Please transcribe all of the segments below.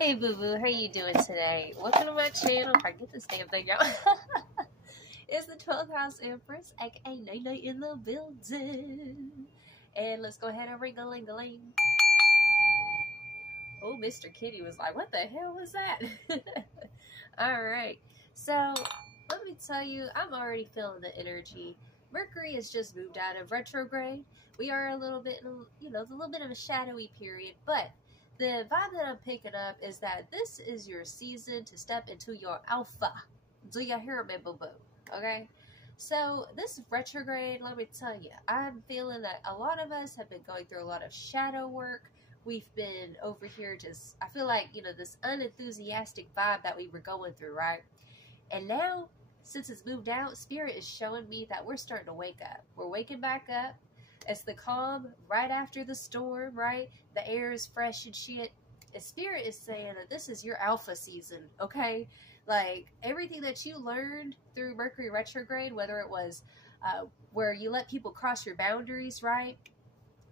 Hey boo boo, how you doing today? Welcome to my channel. If I get this damn thing out. It's the 12th House Empress, aka Night Night in the building. And let's go ahead and ring-a-ling-a-ling. Oh, Mr. Kitty was like, what the hell was that? Alright, so let me tell you, I'm already feeling the energy. Mercury has just moved out of retrograde. We are a little bit, a little bit of a shadowy period, but the vibe that I'm picking up is that this is your season to step into your alpha. Do you hear me, boo boo? Okay? So, this retrograde, let me tell you, I'm feeling that a lot of us have been going through a lot of shadow work. We've been over here just, I feel like, this unenthusiastic vibe that we were going through, right? And now, since it's moved out, Spirit is showing me that we're starting to wake up. We're waking back up. It's the calm right after the storm, right? The air is fresh and shit. And Spirit is saying that this is your alpha season, okay? Like, everything that you learned through Mercury retrograde, whether it was where you let people cross your boundaries, right?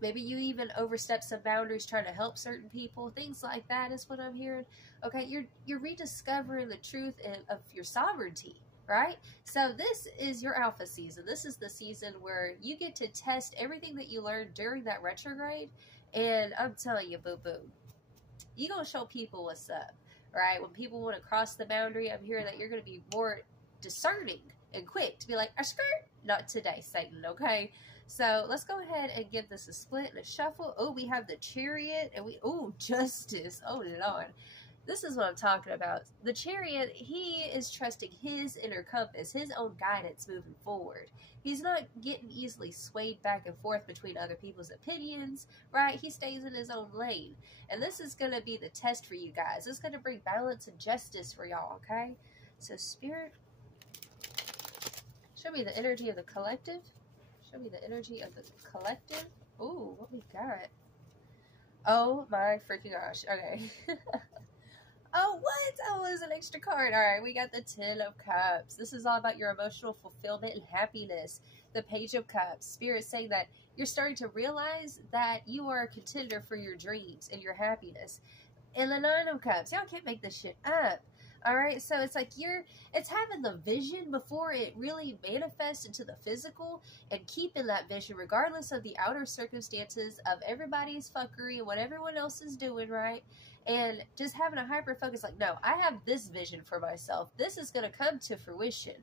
Maybe you even overstepped some boundaries trying to help certain people. Things like that is what I'm hearing. Okay, you're rediscovering the truth of your sovereignty, right? So this is your alpha season. This is the season where you get to test everything that you learned during that retrograde. And I'm telling you, boo-boo, you're going to show people what's up, right? When people want to cross the boundary, I'm hearing that you're going to be more discerning and quick to be like, a skirt, not today, Satan, okay? So let's go ahead and give this a split and a shuffle. Oh, we have the Chariot, and Justice. Oh, Lord. This is what I'm talking about. The Chariot, he is trusting his inner compass, his own guidance moving forward. He's not getting easily swayed back and forth between other people's opinions, right? He stays in his own lane. And this is going to be the test for you guys. It's going to bring balance and justice for y'all, okay? So, Spirit, show me the energy of the collective. Show me the energy of the collective. Ooh, what we got? Oh my freaking gosh. Okay. Oh, what? Oh, it was an extra card. All right, we got the 10 of Cups. This is all about your emotional fulfillment and happiness. The Page of Cups. Spirit saying that you're starting to realize that you are a contender for your dreams and your happiness. And the 9 of Cups. Y'all can't make this shit up. All right, so it's like it's having the vision before it really manifests into the physical, and keeping that vision regardless of the outer circumstances of everybody's fuckery and what everyone else is doing, right? And just having a hyper focus, like, no, I have this vision for myself. This is going to come to fruition.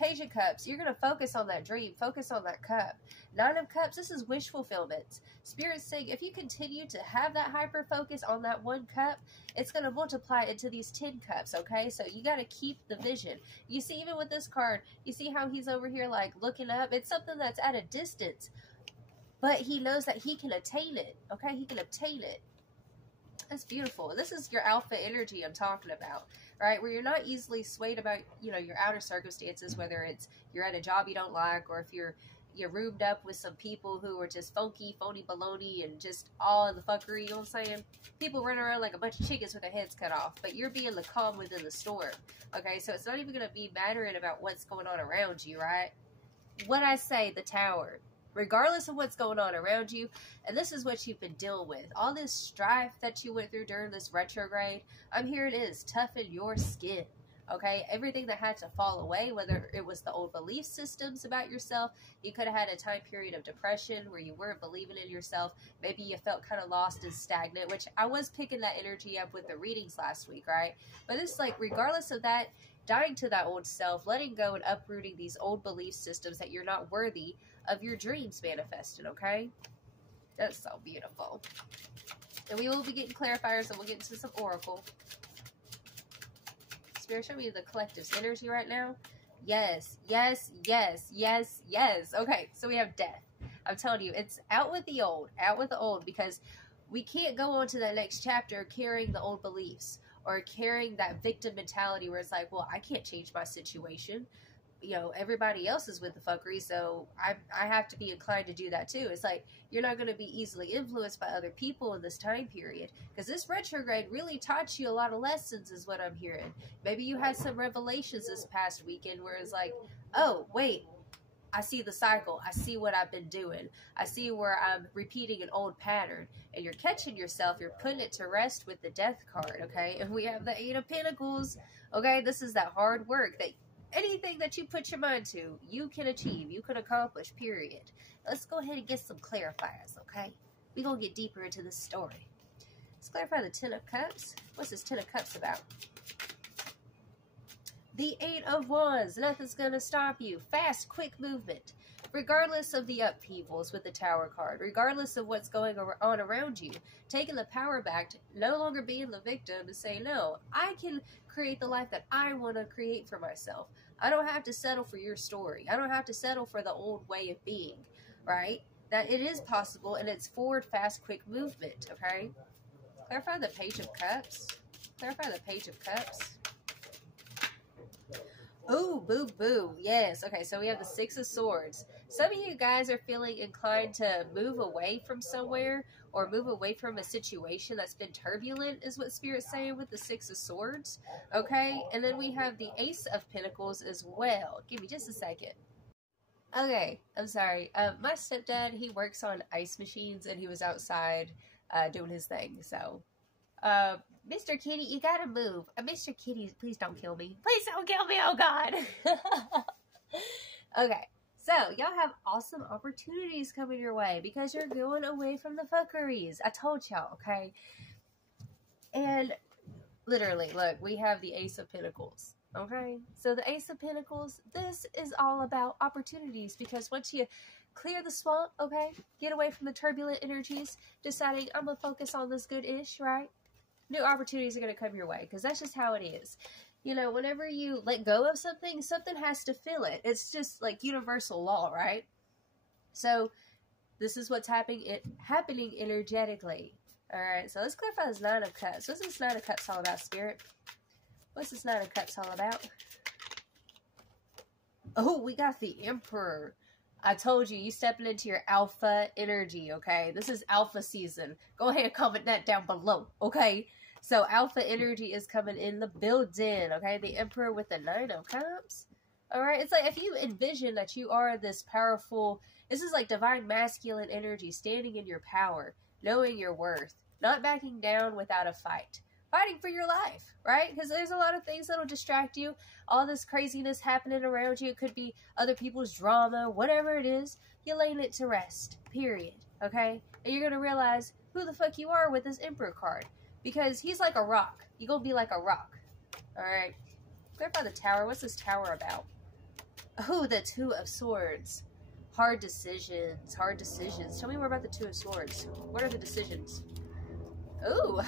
Page of Cups, you're going to focus on that dream, focus on that cup. 9 of Cups, this is wish fulfillment. Spirit's saying if you continue to have that hyper focus on that one cup, it's going to multiply into these 10 cups, okay? So you got to keep the vision. You see, even with this card, you see how he's over here, like, looking up? It's something that's at a distance, but he knows that he can attain it, okay? He can obtain it. That's beautiful. This is your alpha energy I'm talking about, right? Where you're not easily swayed about, your outer circumstances, whether it's you're at a job you don't like, or if you're roomed up with some people who are just funky, phony baloney, and just all in the fuckery, you know what I'm saying? People running around like a bunch of chickens with their heads cut off, but you're being the calm within the storm, okay? So it's not even going to be mattering about what's going on around you, right? What I say, the Tower. Regardless of what's going on around you, and this is what you've been dealing with. All this strife that you went through during this retrograde, I'm here it is. Toughen your skin, okay? Everything that had to fall away, whether it was the old belief systems about yourself, you could have had a time period of depression where you weren't believing in yourself. Maybe you felt kind of lost and stagnant, which I was picking that energy up with the readings last week, right? But it's like, regardless of that, dying to that old self, letting go and uprooting these old belief systems that you're not worthy of your dreams manifested, okay? That's so beautiful. And we will be getting clarifiers, and we'll get into some oracle. Spirit, show me the collective's energy right now. Yes, yes, yes, yes, yes. Okay, so we have death. I'm telling you, it's out with the old, because we can't go on to that next chapter carrying the old beliefs or carrying that victim mentality where it's like, well, I can't change my situation. Everybody else is with the fuckery, so I have to be inclined to do that too. It's like, you're not going to be easily influenced by other people in this time period, because this retrograde really taught you a lot of lessons is what I'm hearing. Maybe you had some revelations this past weekend where it's like, oh, wait, I see the cycle. I see what I've been doing. I see where I'm repeating an old pattern. And you're catching yourself. You're putting it to rest with the Death card, okay? And we have the Eight of Pentacles, okay? This is that hard work that anything that you put your mind to, you can achieve. You can accomplish, period. Let's go ahead and get some clarifiers, okay? We're going to get deeper into this story. Let's clarify the Ten of Cups. What's this Ten of Cups about? The Eight of Wands. Nothing's going to stop you. Fast, quick movement. Regardless of the upheavals with the Tower card. Regardless of what's going on around you. Taking the power back. No longer being the victim to say, no, I can create the life that I want to create for myself. I don't have to settle for your story. I don't have to settle for the old way of being. Right? That it is possible, and it's forward, fast, quick movement. Okay? Clarify the Page of Cups. Clarify the Page of Cups. Ooh, boo, boo. Yes. Okay, so we have the Six of Swords. Some of you guys are feeling inclined to move away from somewhere or move away from a situation that's been turbulent, is what Spirit's saying with the Six of Swords. Okay, and then we have the Ace of Pentacles as well. Give me just a second. Okay, I'm sorry. My stepdad, he works on ice machines, and he was outside doing his thing, so... Mr. Kitty, you gotta move. Mr. Kitty, please don't kill me. Please don't kill me, oh God. Okay, so y'all have awesome opportunities coming your way because you're going away from the fuckeries. I told y'all, okay? And literally, look, we have the Ace of Pentacles, okay? So the Ace of Pentacles, this is all about opportunities because once you clear the swamp, okay? Get away from the turbulent energies, deciding I'm gonna focus on this good-ish, right? New opportunities are going to come your way because that's just how it is. You know, whenever you let go of something, something has to fill it. It's just like universal law, right? So this is what's happening energetically. All right, so let's clarify this Nine of Cups. What's this Nine of Cups all about, Spirit? What's this Nine of Cups all about? Oh, we got the Emperor. I told you, you stepping into your alpha energy, okay? This is alpha season. Go ahead and comment that down below, okay? So alpha energy is coming in the building, okay? The Emperor with the Nine of Cups. All right? It's like if you envision that you are this powerful, this is like divine masculine energy, standing in your power, knowing your worth, not backing down without a fight. Fighting for your life, right? Because there's a lot of things that'll distract you. All this craziness happening around you. It could be other people's drama, whatever it is. You're laying it to rest, period, okay? And you're going to realize who the fuck you are with this Emperor card. Because he's like a rock. You're going to be like a rock, all right? Clarify the Tower. What's this Tower about? Oh, the Two of Swords. Hard decisions, hard decisions. Tell me more about the Two of Swords. What are the decisions? Ooh,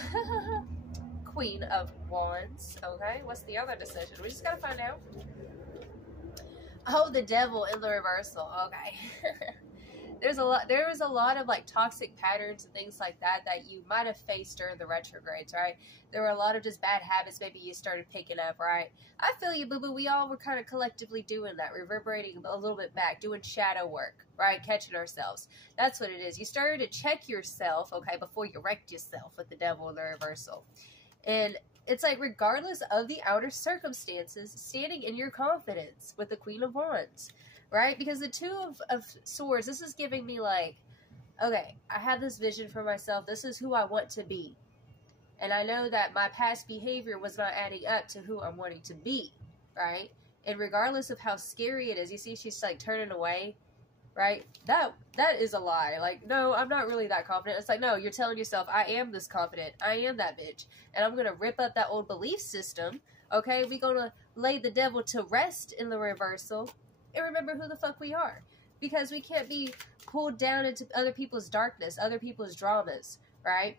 Queen of Wands. Okay, what's the other decision? We just gotta find out. Oh, the Devil in the reversal. Okay. There was a lot of like toxic patterns and things like that that you might have faced during the retrogrades, right? There were a lot of just bad habits maybe you started picking up, right? I feel you, boo-boo. We all were kind of collectively doing that, reverberating a little bit back, doing shadow work, right? Catching ourselves. That's what it is. You started to check yourself, okay, before you wrecked yourself with the Devil in the reversal. And it's like regardless of the outer circumstances, standing in your confidence with the Queen of Wands. Right? Because the Two of Swords, this is giving me like, okay, I have this vision for myself. This is who I want to be. And I know that my past behavior was not adding up to who I'm wanting to be. Right? And regardless of how scary it is, you see she's like turning away. Right? That is a lie. Like, no, I'm not really that confident. It's like, no, you're telling yourself, I am this confident. I am that bitch. And I'm going to rip up that old belief system. Okay? We're going to lay the Devil to rest in the reversal. And remember who the fuck we are. Because we can't be pulled down into other people's darkness, other people's dramas, right?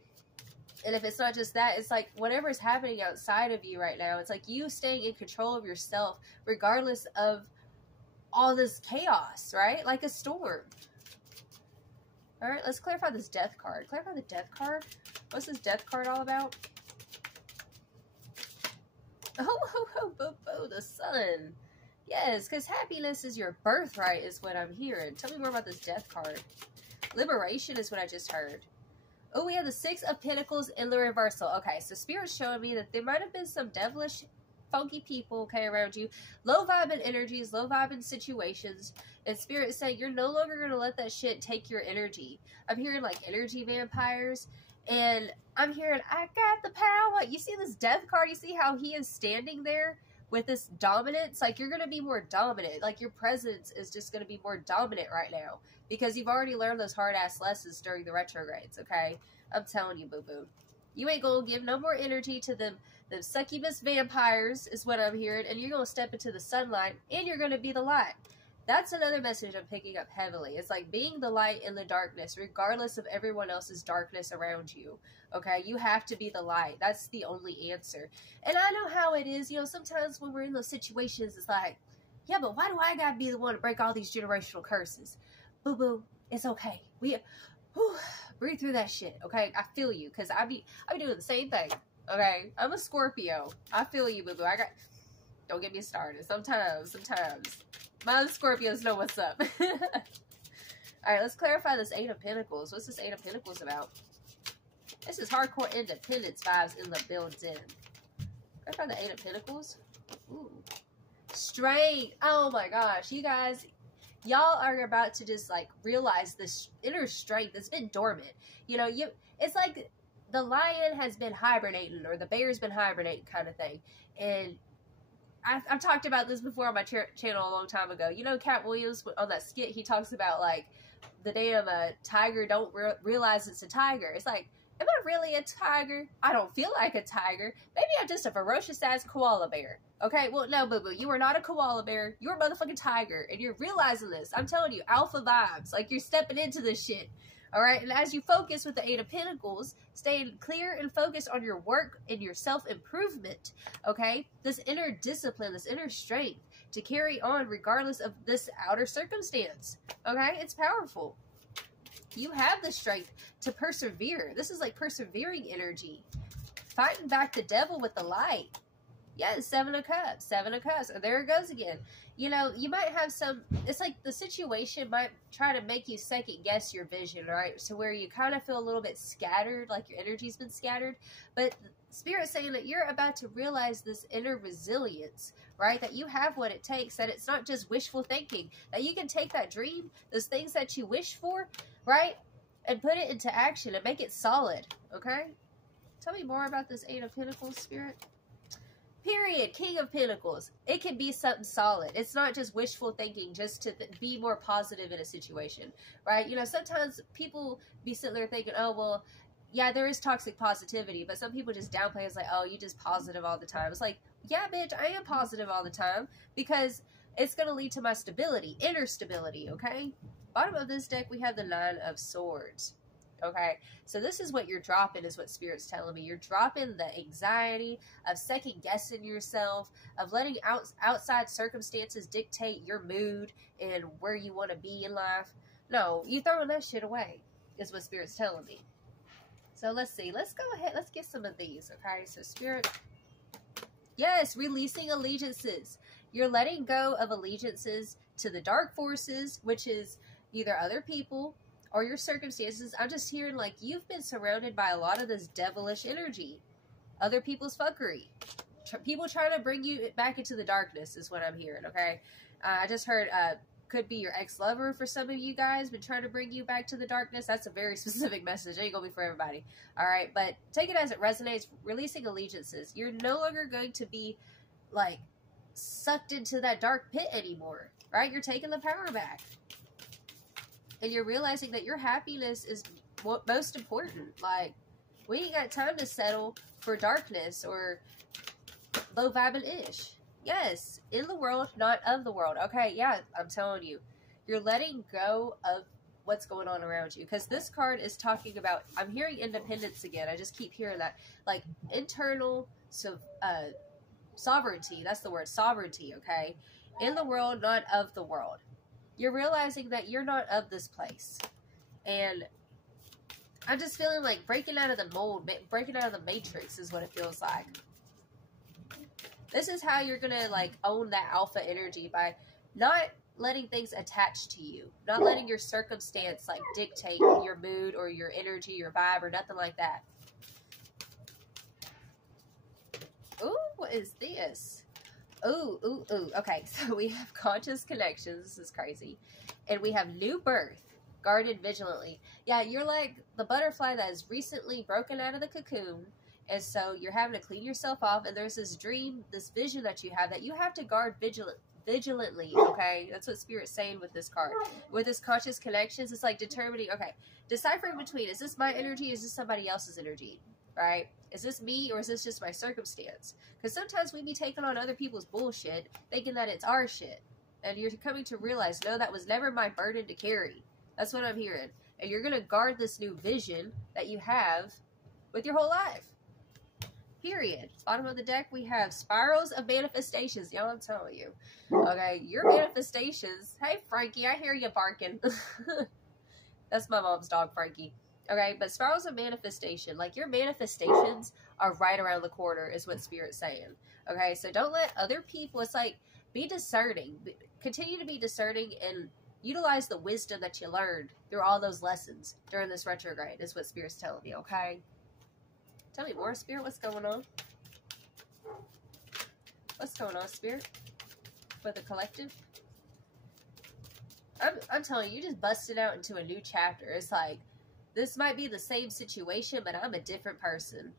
And if it's not just that, it's like whatever is happening outside of you right now, it's like you staying in control of yourself regardless of all this chaos, right? Like a storm. Alright, let's clarify this Death card. Clarify the Death card. What's this Death card all about? Oh, ho, ho, boo, boo, the Sun. Yes, because happiness is your birthright is what I'm hearing. Tell me more about this Death card. Liberation is what I just heard. Oh, we have the Six of Pentacles in the reversal. Okay, so Spirit's showing me that there might have been some devilish funky people, okay, around you. Low vibing energies, low vibing situations. And Spirit is saying you're no longer going to let that shit take your energy. I'm hearing like energy vampires. And I'm hearing, I got the power. You see this death card? You see how he is standing there with this dominance? Like, you're going to be more dominant. Like, your presence is just going to be more dominant right now. Because you've already learned those hard-ass lessons during the retrogrades, okay? I'm telling you, boo-boo. You ain't going to give no more energy to them succubus vampires, is what I'm hearing. And you're going to step into the sunlight, and you're going to be the light. That's another message I'm picking up heavily. It's like being the light in the darkness, regardless of everyone else's darkness around you. Okay, you have to be the light. That's the only answer. And I know how it is. You know, sometimes when we're in those situations, it's like, yeah, but why do I gotta be the one to break all these generational curses? Boo boo, it's okay. Breathe through that shit. Okay, I feel you, because I be doing the same thing. Okay, I'm a Scorpio. I feel you, boo boo. Don't get me started. Sometimes. My other Scorpios know what's up. Alright, let's clarify this Eight of Pentacles. What's this Eight of Pentacles about? This is hardcore independence vibes in the building. Clarify the Eight of Pentacles. Ooh. Strength. Oh my gosh. You guys, y'all are about to just like realize this inner strength that's been dormant. You know, it's like the lion has been hibernating or the bear's been hibernating kind of thing. And I've talked about this before on my channel a long time ago. You know, Cat Williams, on that skit, he talks about, like, the damn tiger don't realize it's a tiger. It's like, am I really a tiger? I don't feel like a tiger. Maybe I'm just a ferocious-ass koala bear. Okay, well, no, boo-boo. You are not a koala bear. You're a motherfucking tiger, and you're realizing this. I'm telling you, alpha vibes. Like, you're stepping into this shit. All right, and as you focus with the Eight of Pentacles, staying clear and focused on your work and your self-improvement, okay? This inner discipline, this inner strength to carry on regardless of this outer circumstance, okay? It's powerful. You have the strength to persevere. This is like persevering energy. Fighting back the devil with the light. Yes, Seven of Cups. Seven of Cups. And there it goes again. You know, you might have some, it's like the situation might try to make you second guess your vision, right? So where you kind of feel a little bit scattered, like your energy's been scattered. But Spirit's saying that you're about to realize this inner resilience, right? That you have what it takes, that it's not just wishful thinking, that you can take that dream, those things that you wish for, right? And put it into action and make it solid, okay? Tell me more about this Eight of Pentacles, Spirit. Period. King of Pentacles. It can be something solid. It's not just wishful thinking just to be more positive in a situation, right? You know, sometimes people be sitting there thinking, oh, well, yeah, there is toxic positivity, but some people just downplay it. It's like, oh, you just positive all the time. It's like, yeah, bitch, I am positive all the time because it's going to lead to my stability, inner stability, okay? Bottom of this deck, we have the Nine of Swords. Okay, so this is what you're dropping, is what Spirit's telling me. You're dropping the anxiety of second-guessing yourself, of letting outside circumstances dictate your mood and where you want to be in life. No, you throwing that shit away, is what Spirit's telling me. So let's see. Let's go ahead. Let's get some of these, okay? So Spirit, yes, releasing allegiances. You're letting go of allegiances to the dark forces, which is either other people or your circumstances. I'm just hearing like you've been surrounded by a lot of this devilish energy. Other people's fuckery. People trying to bring you back into the darkness is what I'm hearing, okay? I just heard, could be your ex-lover for some of you guys, been trying to bring you back to the darkness. That's a very specific message. It ain't gonna be for everybody. Alright, but take it as it resonates. Releasing allegiances. You're no longer going to be, like, sucked into that dark pit anymore. Right? You're taking the power back. And you're realizing that your happiness is what most important. Like, we ain't got time to settle for darkness or low vibing-ish. Yes, in the world, not of the world. Okay, yeah, I'm telling you. You're letting go of what's going on around you. Because this card is talking about, I'm hearing independence again. I just keep hearing that. Like, internal sovereignty. That's the word, sovereignty, okay? In the world, not of the world. You're realizing that you're not of this place. And I'm just feeling like breaking out of the mold, breaking out of the matrix is what it feels like. This is how you're going to like own that alpha energy, by not letting things attach to you. Not letting your circumstance like dictate your mood or your energy, your vibe, or nothing like that. Ooh, What is this? Ooh, ooh, ooh. Okay, so we have conscious connections. This is crazy. And we have new birth. Guarded vigilantly. Yeah, you're like the butterfly that has recently broken out of the cocoon. And so you're having to clean yourself off. And there's this dream, this vision that you have to guard vigilantly. Okay, that's what Spirit's saying with this card. With this conscious connections, it's like determining, okay, deciphering between, is this my energy? Is this somebody else's energy? Right? Is this me or is this just my circumstance? Because sometimes we be taking on other people's bullshit, thinking that it's our shit. And you're coming to realize, no, that was never my burden to carry. That's what I'm hearing. And you're going to guard this new vision that you have with your whole life. Period. Bottom of the deck, we have spirals of manifestations. Y'all, I'm telling you. Okay, your manifestations. Hey, Frankie, I hear you barking. That's my mom's dog, Frankie. Okay, but spirals of manifestation, like your manifestations are right around the corner is what Spirit's saying. Okay, so don't let other people, it's like, be discerning. Continue to be discerning and utilize the wisdom that you learned through all those lessons during this retrograde is what Spirit's telling me, okay? Tell me more, Spirit, what's going on? What's going on, Spirit? For the collective? I'm telling you, you just busted out into a new chapter. It's like, this might be the same situation, but I'm a different person.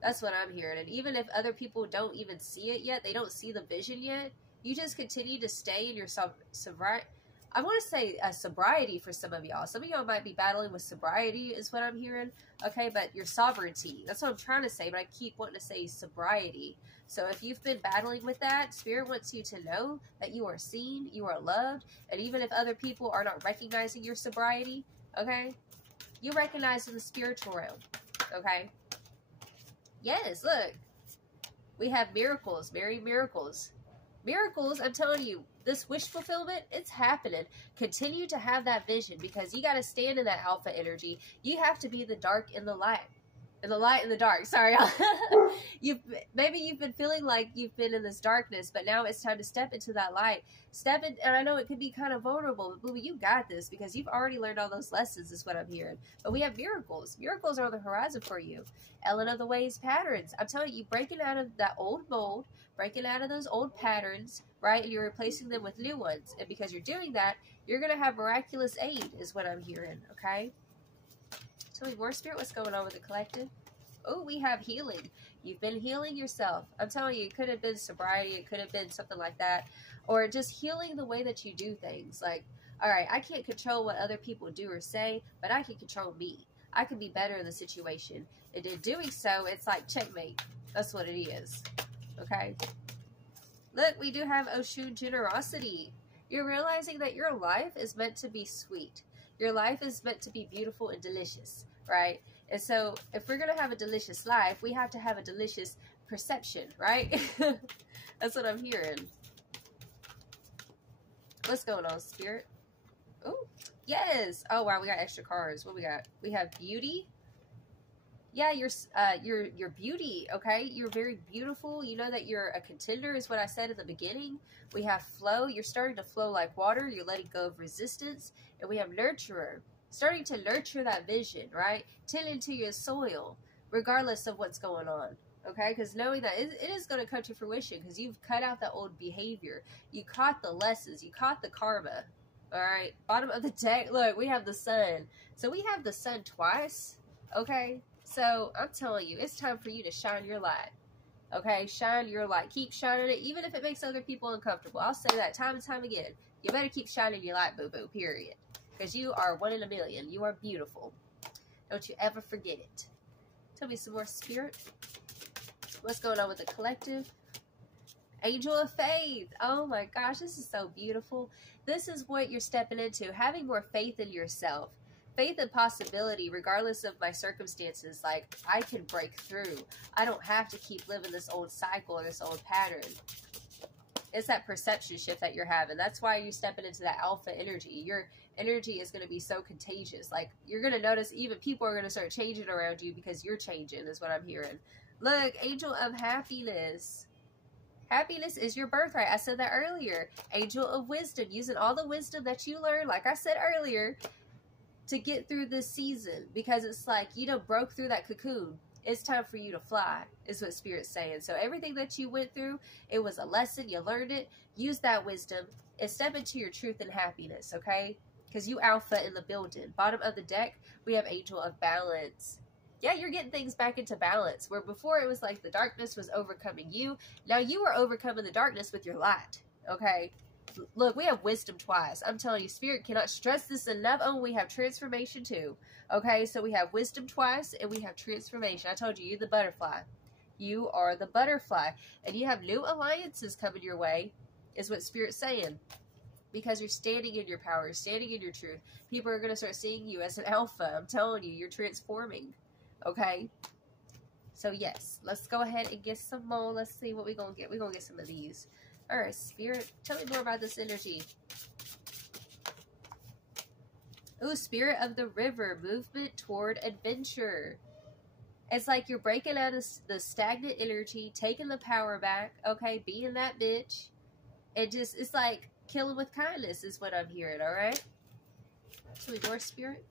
That's what I'm hearing. And even if other people don't even see it yet, they don't see the vision yet, you just continue to stay in your sobriety. I want to say sobriety for some of y'all. Some of y'all might be battling with sobriety is what I'm hearing. Okay, but your sovereignty. That's what I'm trying to say, but I keep wanting to say sobriety. So if you've been battling with that, Spirit wants you to know that you are seen, you are loved, and even if other people are not recognizing your sobriety, okay, you recognize in the spiritual realm, okay? Yes, look. We have miracles, very miracles. Miracles, I'm telling you, this wish fulfillment, it's happening. Continue to have that vision because you got to stand in that alpha energy. You have to be the dark in the light. In the light in the dark. Sorry. Maybe you've been feeling like you've been in this darkness, but now it's time to step into that light. Step in, and I know it can be kind of vulnerable, but Booby, you got this because you've already learned all those lessons is what I'm hearing. But we have miracles. Miracles are on the horizon for you. Ellen of the Ways patterns. I'm telling you, breaking out of that old mold, breaking out of those old patterns, right? And you're replacing them with new ones. And because you're doing that, you're going to have miraculous aid is what I'm hearing, okay? Tell me more, Spirit, what's going on with the collective? Oh, we have healing. You've been healing yourself. I'm telling you, it could have been sobriety. It could have been something like that. Or just healing the way that you do things. Like, all right, I can't control what other people do or say, but I can control me. I can be better in the situation. And in doing so, it's like checkmate. That's what it is. Okay? Look, we do have Oshun generosity. You're realizing that your life is meant to be sweet. Your life is meant to be beautiful and delicious, right? And so if we're going to have a delicious life, we have to have a delicious perception, right? That's what I'm hearing. What's going on, Spirit? Oh, yes. Oh, wow, we got extra cards. What we got? We have beauty. Yeah, your beauty, okay? You're very beautiful. You know that you're a contender is what I said at the beginning. We have flow. You're starting to flow like water. You're letting go of resistance. And we have nurturer. Starting to nurture that vision, right? Tend into your soil, regardless of what's going on, okay? Because knowing that it is going to come to fruition because you've cut out that old behavior. You caught the lessons. You caught the karma, all right? Bottom of the deck, look, we have the sun. So we have the sun twice, okay? So I'm telling you, it's time for you to shine your light, okay? Shine your light. Keep shining it, even if it makes other people uncomfortable. I'll say that time and time again. You better keep shining your light, boo-boo, period. Because you are 1 in a million. You are beautiful. Don't you ever forget it. Tell me some more, Spirit. What's going on with the collective? Angel of Faith. Oh my gosh, this is so beautiful. This is what you're stepping into. Having more faith in yourself. Faith and possibility, regardless of my circumstances. Like, I can break through. I don't have to keep living this old cycle or this old pattern. It's that perception shift that you're having. That's why you're stepping into that alpha energy. Your energy is going to be so contagious. Like, you're going to notice even people are going to start changing around you because you're changing is what I'm hearing. Look, Angel of Happiness. Happiness is your birthright. I said that earlier. Angel of Wisdom. Using all the wisdom that you learned, like I said earlier, to get through this season. Because it's like, you know, broke through that cocoon. It's time for you to fly, is what Spirit's saying. So everything that you went through, it was a lesson. You learned it. Use that wisdom and step into your truth and happiness, okay? Because you alpha in the building. Bottom of the deck, we have Angel of Balance. Yeah, you're getting things back into balance. Where before it was like the darkness was overcoming you. Now you are overcoming the darkness with your light, okay? Look, we have wisdom twice. I'm telling you, Spirit cannot stress this enough. Oh, we have transformation too. Okay, so we have wisdom twice and we have transformation. I told you, you're the butterfly. You are the butterfly. And you have new alliances coming your way, is what Spirit's saying. Because you're standing in your power, you're standing in your truth. People are going to start seeing you as an alpha. I'm telling you, you're transforming. Okay? So yes, let's go ahead and get some more. Let's see what we're going to get. We're going to get some of these. Alright, Spirit, tell me more about this energy. Ooh, Spirit of the River, movement toward adventure. It's like you're breaking out of the stagnant energy, taking the power back, okay, being that bitch. It's like killing with kindness is what I'm hearing, alright? So we more, Spirit.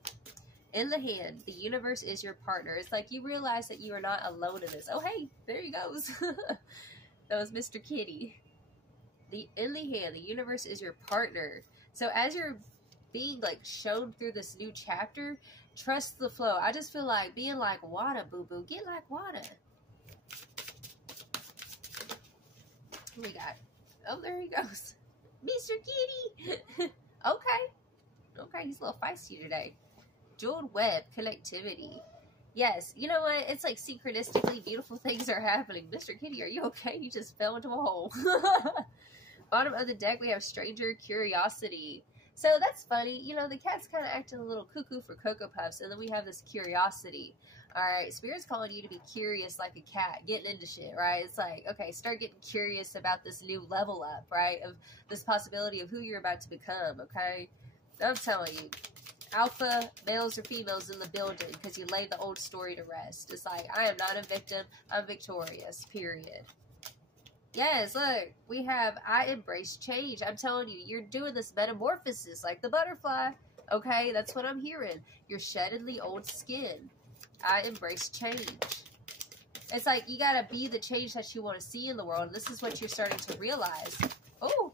In the hand, the universe is your partner. It's like you realize that you are not alone in this. Oh, hey, there he goes. That was Mr. Kitty. In the hand, the universe is your partner. So as you're being like shown through this new chapter, trust the flow. I just feel like being like water, boo-boo. Get like water. What we got? Oh, there he goes. Mr. Kitty. Okay, he's a little feisty today. Jeweled web, connectivity. Yes, you know what? It's like synchronistically beautiful things are happening. Mr. Kitty, are you okay? You just fell into a hole. Bottom of the deck, we have Stranger Curiosity. So that's funny. You know, the cat's kind of acting a little cuckoo for Cocoa Puffs. And then we have this curiosity. Alright, Spirit's calling you to be curious like a cat. Getting into shit, right? It's like, okay, start getting curious about this new level up, right? Of this possibility of who you're about to become, okay? I'm telling you. Alpha males or females in the building because you laid the old story to rest. It's like, I am not a victim. I'm victorious, period. Yes, look, we have, I embrace change. I'm telling you, you're doing this metamorphosis like the butterfly. Okay, that's what I'm hearing. You're shedding the old skin. I embrace change. It's like you gotta be the change that you want to see in the world. And this is what you're starting to realize. Oh,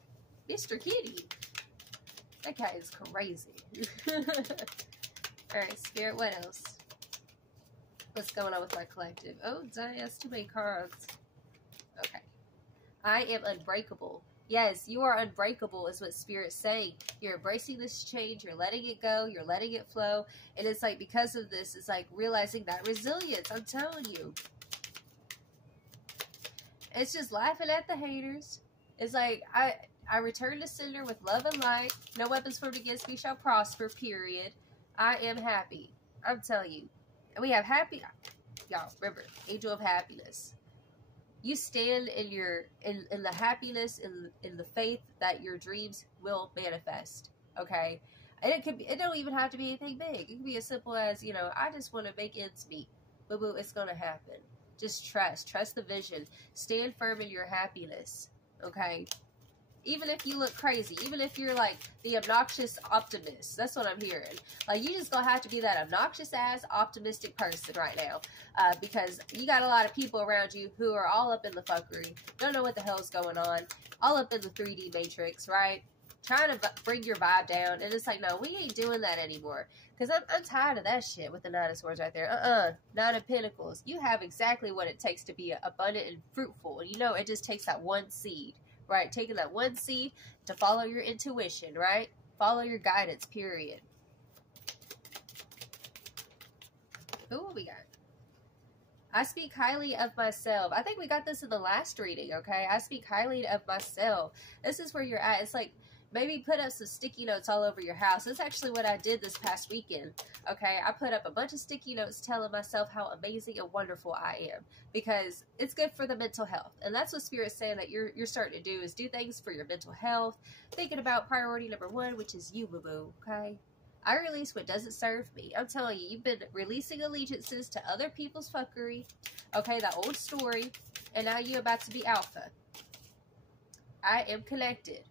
Mr. Kitty. That guy is crazy. Alright, Spirit, what else? What's going on with my collective? Oh, that's too many cards. Okay. I am unbreakable. Yes, you are unbreakable is what Spirit's saying. You're embracing this change. You're letting it go. You're letting it flow. And it's like because of this, it's like realizing that resilience. I'm telling you. It's just laughing at the haters. It's like I return to sender with love and light. No weapons formed against me shall prosper, period. I am happy. I'm telling you. And we have happy. Y'all, remember, Angel of Happiness. You stand in your in the happiness, in the faith that your dreams will manifest. Okay? And it don't even have to be anything big. It can be as simple as, you know, I just want to make ends meet. Boo boo, it's gonna happen. Just trust the vision. Stand firm in your happiness. Okay? Even if you look crazy, even if you're like the obnoxious optimist, that's what I'm hearing. Like, you just gonna have to be that obnoxious ass optimistic person right now, because you got a lot of people around you who are all up in the fuckery, don't know what the hell's going on, all up in the 3D matrix, right? Trying to bring your vibe down, and it's like, no, we ain't doing that anymore. Because I'm tired of that shit with the Nine of Swords right there. Nine of Pentacles. You have exactly what it takes to be abundant and fruitful, and you know it just takes that one seed. Right, taking that one seed to follow your intuition, right? Follow your guidance, period. Ooh, what we got? I speak highly of myself. I think we got this in the last reading, okay? I speak highly of myself. This is where you're at. It's like, maybe put up some sticky notes all over your house. That's actually what I did this past weekend, okay? I put up a bunch of sticky notes telling myself how amazing and wonderful I am, because it's good for the mental health. And that's what Spirit's saying that you're starting to do, is do things for your mental health, thinking about priority number one, which is you, boo-boo, okay? I release what doesn't serve me. I'm telling you, you've been releasing allegiances to other people's fuckery, okay, that old story, and now you're about to be alpha. I am connected.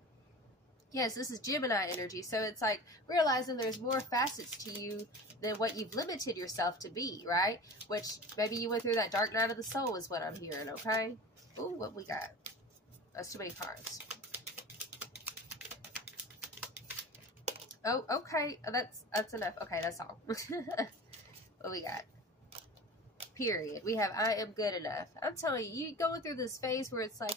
Yes, this is Gemini energy. So it's like realizing there's more facets to you than what you've limited yourself to be, right? Which maybe you went through that dark night of the soul is what I'm hearing, okay? Ooh, what we got? That's too many cards. Oh, okay. That's enough. Okay, that's all. What we got? Period. We have I am good enough. I'm telling you, you going through this phase where it's like,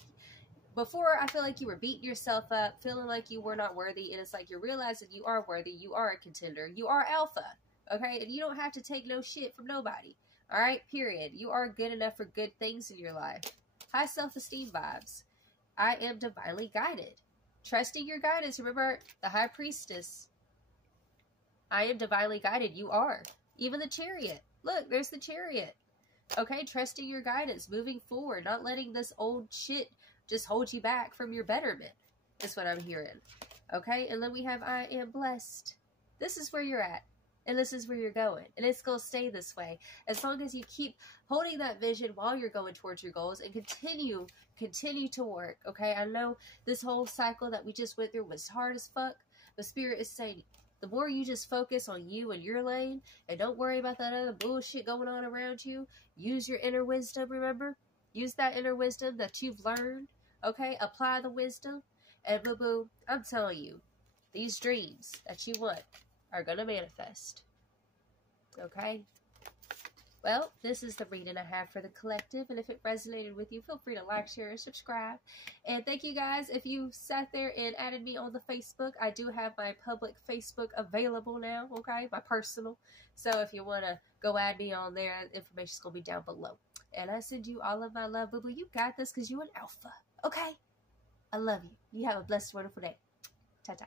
before, I feel like you were beating yourself up, feeling like you were not worthy, and it's like you're realizing you are worthy, you are a contender, you are alpha, okay? And you don't have to take no shit from nobody, all right? Period. You are good enough for good things in your life. High self-esteem vibes. I am divinely guided. Trusting your guidance. Remember, the High Priestess. I am divinely guided. You are. Even the Chariot. Look, there's the Chariot. Okay, trusting your guidance, moving forward, not letting this old shit just hold you back from your betterment. That's what I'm hearing. Okay, and then we have I am blessed. This is where you're at, and this is where you're going, and it's going to stay this way as long as you keep holding that vision while you're going towards your goals and continue to work. Okay, I know this whole cycle that we just went through was hard as fuck, but Spirit is saying the more you just focus on you and your lane and don't worry about that other bullshit going on around you, use your inner wisdom, remember? Use that inner wisdom that you've learned, okay? Apply the wisdom, and boo-boo, I'm telling you, these dreams that you want are going to manifest, okay? Well, this is the reading I have for the collective, and if it resonated with you, feel free to like, share, and subscribe. And thank you guys. If you sat there and added me on the Facebook, I do have my public Facebook available now, okay? My personal. So if you want to go add me on there, information's going to be down below. And I send you all of my love, boo-boo. You got this because you're an alpha, okay? I love you. You have a blessed, wonderful day. Ta-ta.